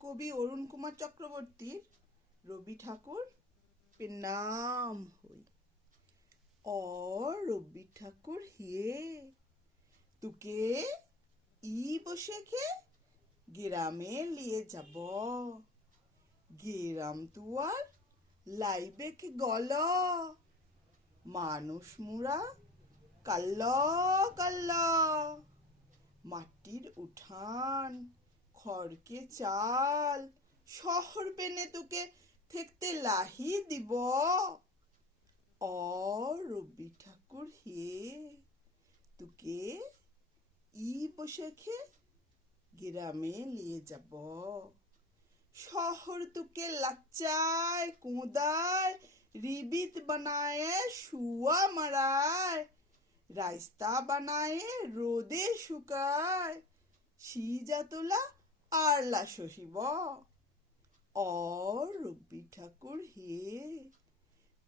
কবি অরুণ কুমার চক্রবর্তীর রবি ঠাকুর নাম হই। রবি ঠাকুর হিয়ে তোকে বসে খে গ্রামে নিয়ে যাব। গ্রাম তুয়ার লাইবে কে গল মানুষ মুরা কাল্ল কাল্ল মাটির উঠান খড়কে চাল শহর পেনে তোকে থেকতে লাহি দিব। রবি ঠাকুর হে তোকে বসে খে গ্রামে নিয়ে যাব। শহর তোকে লাচ্চায় কোদায় रिबित बनाए शुआ मराए रास्ता बनाए रोदे शुकाय सीजा তোলা आरला शशिब। রবি ঠাকুর হে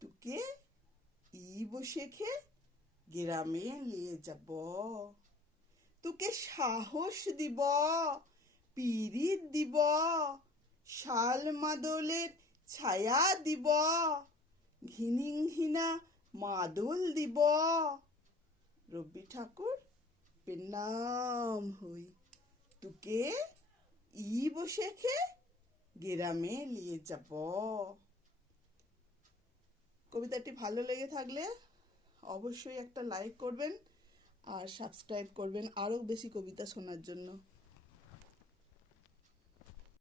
তোকে বসে খে গ্রামে নিয়ে যাব। তোকে সাহস দিব পিরিত দিব শাল মাদলের ছায়া দিব ঘিনিংহিনা মাদল দিব। রবি ঠাকুর নাম হই তোকে বসে খে গ্রামে নিয়ে যাব। কবিতাটি ভালো লেগে থাকলে অবশ্যই একটা লাইক করবেন আর সাবস্ক্রাইব করবেন আরো বেশি কবিতা শোনার জন্য।